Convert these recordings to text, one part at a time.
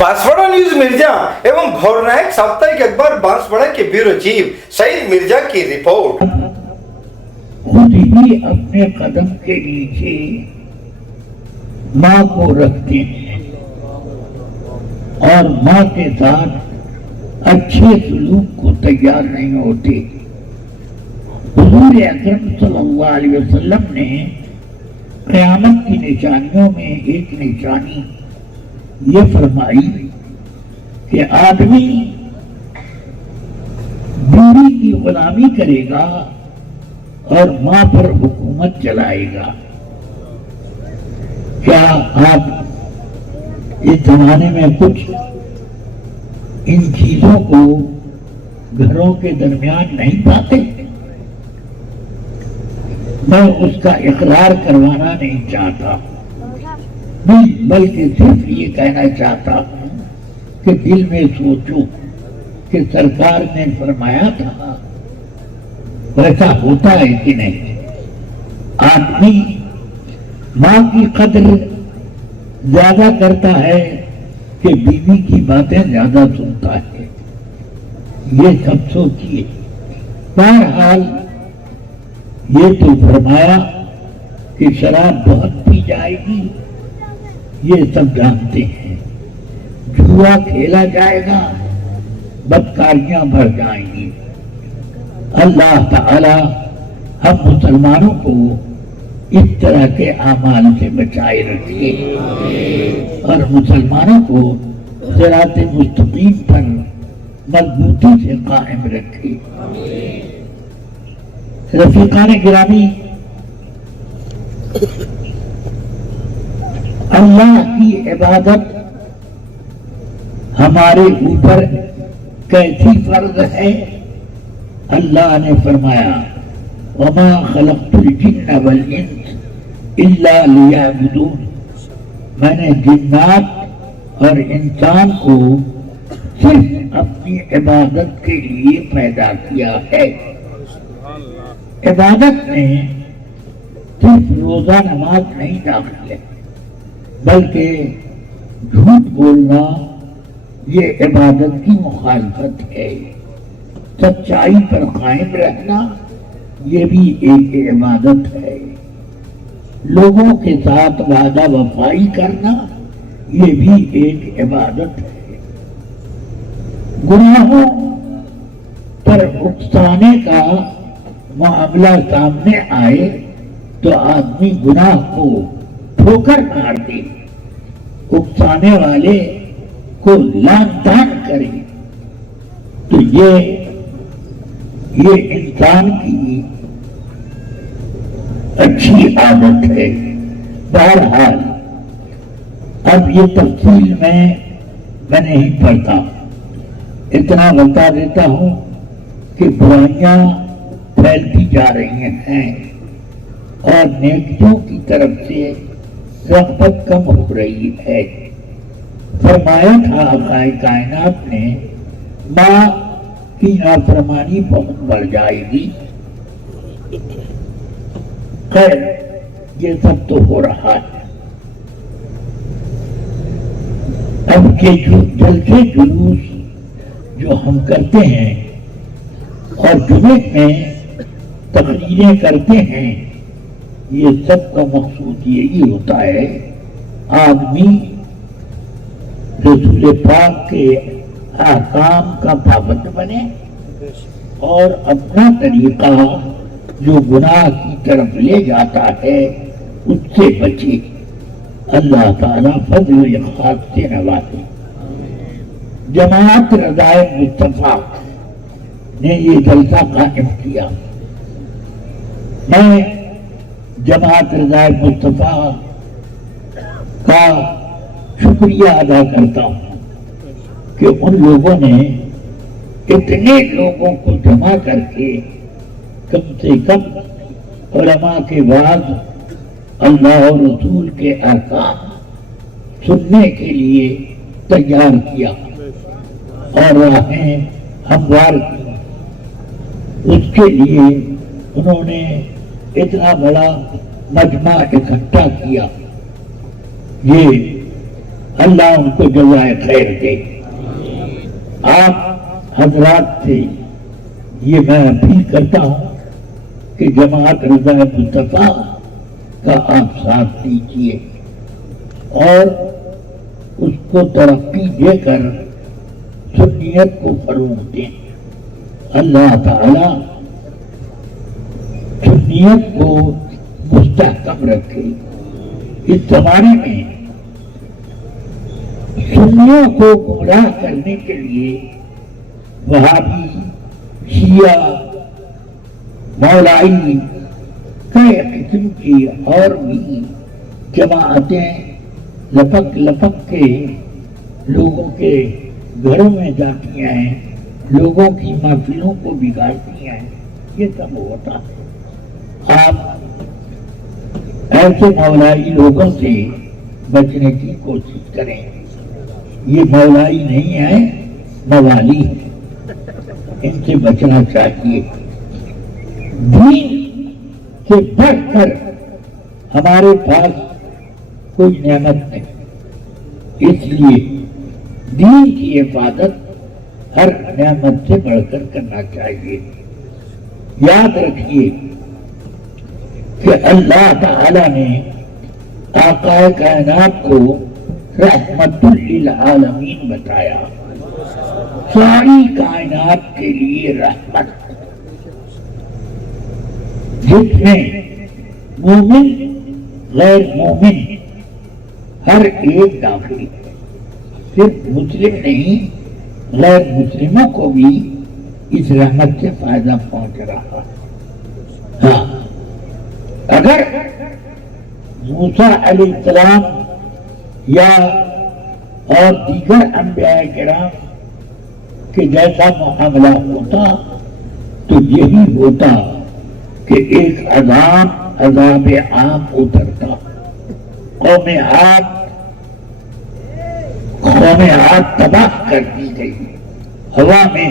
Banswara news Mirza एवं घौरनायक साप्ताहिक अखबार बांसवाड़ा के ब्यूरो चीफ सईद मिर्जा की रिपोर्ट। खुद ही अपने कदम के नीचे माँ को रखते हैं और माँ के साथ अच्छे सलूक को तैयार नहीं होते। हुजूर अकरम सल्लल्लाहु अलैहि वसल्लम ने क़यामत की निशानियों में एक निशानी ये फरमाई कि आदमी बीवी की गुलामी करेगा और माँ पर हुकूमत चलाएगा। क्या आप इस जमाने में कुछ इन चीजों को घरों के दरमियान नहीं पाते? मैं उसका इकरार करवाना नहीं चाहता, बल्कि सिर्फ ये कहना चाहता हूं कि दिल में सोचो कि सरकार ने फरमाया था वैसा होता है कि नहीं। आदमी माँ की कदर ज्यादा करता है कि बीवी की बातें ज्यादा सुनता है। ये सब सोचिए। बहरहाल ये तो फरमाया कि शराब बहुत पी जाएगी, ये सब जानते हैं। जुआ खेला जाएगा, बदकारियां बढ़ जाएंगी। अल्लाह ताला हम मुसलमानों को इस तरह के आमाल से बचाए रखे और मुसलमानों को सिरात मुस्तकीम पर मजबूती से कायम रखे। रफीकान गिरामी, अल्लाह की इबादत हमारे ऊपर कैसी फर्ज है? अल्लाह ने फरमाया वमा खलक़तुल जिन्न वल इंस इल्ला लियअबुदून। मैंने जिन्नात और इंसान को सिर्फ अपनी इबादत के लिए पैदा किया है। इबादत में सिर्फ रोजा नमाज नहीं दाखिल है, बल्कि झूठ बोलना ये इबादत की मुखालफत है। सच्चाई पर कायम रहना ये भी एक इबादत है। लोगों के साथ वादा वफाई करना ये भी एक इबादत है। गुनाहों पर उकसाने का मामला सामने आए तो आदमी गुनाह को ठोकर मार दे, उकसाने वाले को लानतान करे, तो ये इंसान की अच्छी आदत है। बहरहाल अब ये तफसील मैं नहीं पढ़ता, इतना बता देता हूं कि बुराइयां फैलती जा रही हैं और नेकियों की तरफ से रग़बत कम हो रही है। फरमाया था आक़ाए कायनात ने माँ की नाफरमानी बहुत बढ़ जाएगी। खैर ये सब तो हो रहा है। अब के जलसे जुलूस जो हम करते हैं और जुमे में तकरीरें करते हैं, ये सब का मकसूद यही होता है आदमी रसूल पाक के ahkam का पाबंद बने और अपना तरीका जो गुनाह की तरफ ले जाता है उससे बचे। अल्लाह ताला फज़ल व इख़लास से नवाजे। जमात रज़ाए मुस्तफ़ा ने ये जलसा कायम किया। मैं जमात रज़ाए मुस्तफ़ा का शुक्रिया अदा करता हूँ कि उन लोगों ने इतने लोगों को जमा करके कम से कम उलमा के बाद अल्लाह और रसूल के अहकाम सुनने के लिए तैयार किया और राहें हमवार की। उसके लिए उन्होंने इतना बड़ा मजमा इकट्ठा किया। ये اللہ ان کو جزائے خیر دے۔ آپ حضرات سے یہ میں اپیل کرتا ہوں کہ جماعت رضا مصطفیٰ کا آپ ساتھ دیجیے اور اس کو ترقی دے کر سنیت کو فروغ دیں۔ اللہ تعالی سنیت کو مستحکم رکھے۔ اس زمانے میں سنیوں کو گمراہ کرنے کے لیے وہابی، شیعہ، مولائی کئی قسم کی اور بھی جماعتیں لپک لپک کے لوگوں کے گھروں میں جاتی ہیں، لوگوں کی محفلوں کو بگاڑتی ہیں۔ یہ سب ہوتا ہے۔ آپ ایسے مولائی لوگوں سے بچنے کی کوشش کریں۔ یہ مولائی نہیں ہے، موالی ہے، ان سے بچنا چاہیے۔ دین سے بڑھ کر ہمارے پاس کوئی نعمت نہیں، اس لیے دین کی حفاظت ہر نعمت سے بڑھ کر کرنا چاہیے۔ یاد رکھیے کہ اللہ تعالی نے آقا کائنات کو رحمت للعالمین بتایا، ساری کائنات کے لیے رحمت، جس میں مومن غیر مومن ہر ایک داخل ہے، صرف مسلم نہیں غیر مسلموں کو بھی اس رحمت سے فائدہ پہنچ رہا ہے۔ ہاں، اگر موسیٰ علیہ السلام یا اور دیگر انبیاء کرام کے جیسا معاملہ ہوتا تو یہی ہوتا کہ ایک عذاب عام اترتا، قوم عاد تباہ کر دی گئی، ہوا میں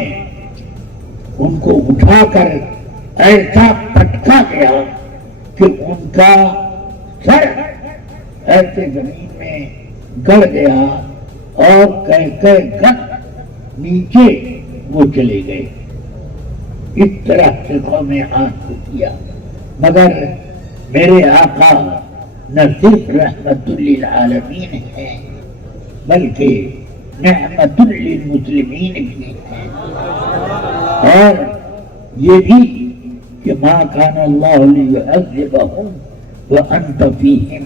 ان کو اٹھا کر ایسا پٹکا گیا کہ ان کا سر ایسے زمین میں گڑ گیا اور نیچے وہ چلے گئے۔ اس طرح سے قوم عاد کو کیا، مگر میرے آقا نہ صرف رحمت للعالمین ہے بلکہ نعمت للمسلمین بھی ہے۔ اور یہ بھی کہ ما کان اللہ لیعذبہم وانت فیہم،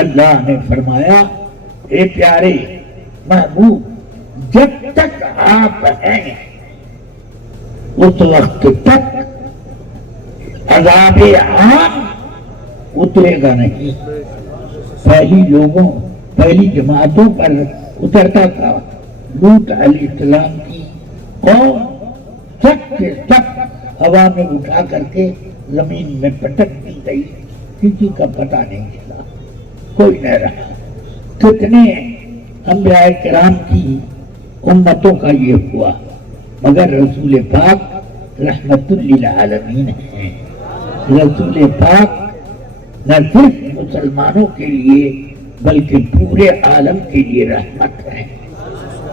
اللہ نے فرمایا اے پیارے محبوب، جب تک آپ ہیں اس وقت تک عذاب عام اترے گا نہیں۔ پہلی جماعتوں پر اترتا تھا، لوط علیہ السلام کی قوم سب کے سب ہوا میں اٹھا کر کے زمین میں پٹک دی گئی، کسی کا پتہ نہیں چلا، کوئی نہ رہا۔ کتنے انبیاء کرام کی امتوں کا یہ ہوا، مگر رسول پاک رحمت للعالمین ہیں۔ رسول پاک نہ صرف مسلمانوں کے لیے بلکہ پورے عالم کے لیے رحمت ہے۔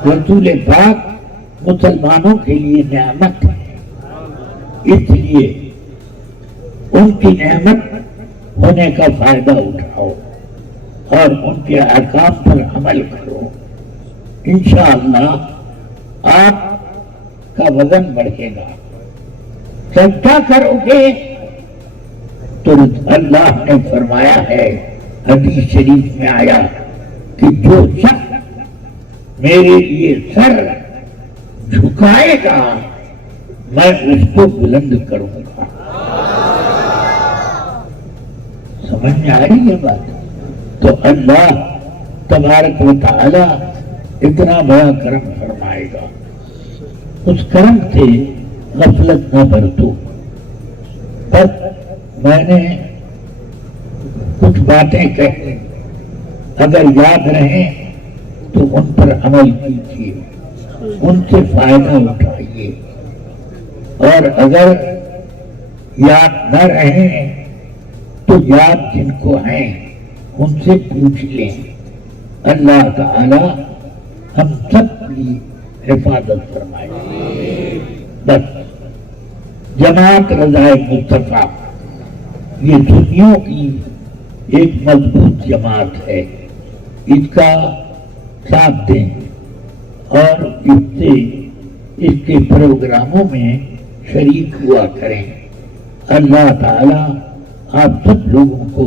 رسول پاک مسلمانوں کے لیے نعمت ہے، اس لیے ان کی نعمت ہونے کا فائدہ اٹھاؤ اور ان کے احکام پر عمل کرو، انشاءاللہ آپ کا وزن بڑھے گا۔ صدقہ کرو گے تو اللہ نے فرمایا ہے، حدیث شریف میں آیا کہ جو شخص میرے لیے سر جھکائے گا میں اس کو بلند کروں گا۔ سمجھ میں آ رہی ہے بات؟ تو اللہ تبارک و تعالی اتنا بڑا کرم فرمائے گا، اس کرم سے غفلت نہ برتو۔ بس میں نے کچھ باتیں کہیں، اگر یاد رہیں تو ان پر عمل کیجیے، ان سے فائدہ اٹھائیے، اور اگر یاد نہ رہیں تو یاد جن کو ہیں ان سے پوچھ لیں، अल्लाह ताला हम सब की हिफाजत फरमाए। बस जमात रज़ाए मुस्तफा ये दुनिया की एक मजबूत जमात है, इसका साथ दें और इसके प्रोग्रामों में शरीक हुआ करें। अल्लाह ताला आप सब लोगों को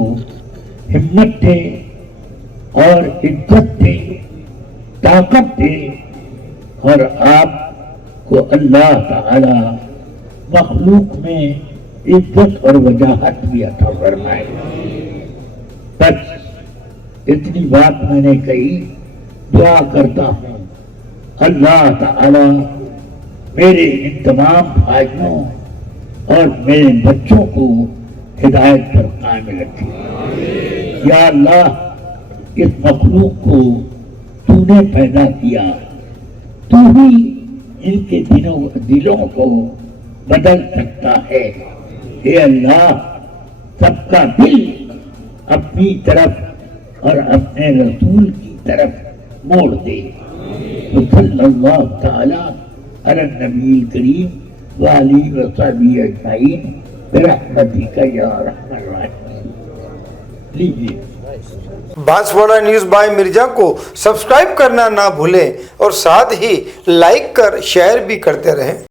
हिम्मत दे और इज्जत दे, ताकत दे, और आपको अल्लाह ताला मखलूक में इज्जत और वजाहत भी अता फरमाए। बस इतनी बात मैंने कही, दुआ करता हूँ अल्लाह ताला मेरे इन तमाम भाइयों और मेरे बच्चों को हिदायत पर कायम रखे। या अल्लाह इस मखलूक को तूने पैदा किया, तू ही इनके दिलों को बदल सकता है। हे अल्लाह सबका दिल अपनी तरफ और अपने रसूल की तरफ मोड़ दे। तो सल्लल्लाहु ताला अला नबी करीम व आलिहि व सहबिहि अजमईन बिरहमतिका या रहमान रहीम। लीजिए बांसवाड़ा न्यूज़ बाय मिर्जा को सब्सक्राइब करना ना भूलें और साथ ही लाइक कर शेयर भी करते रहें।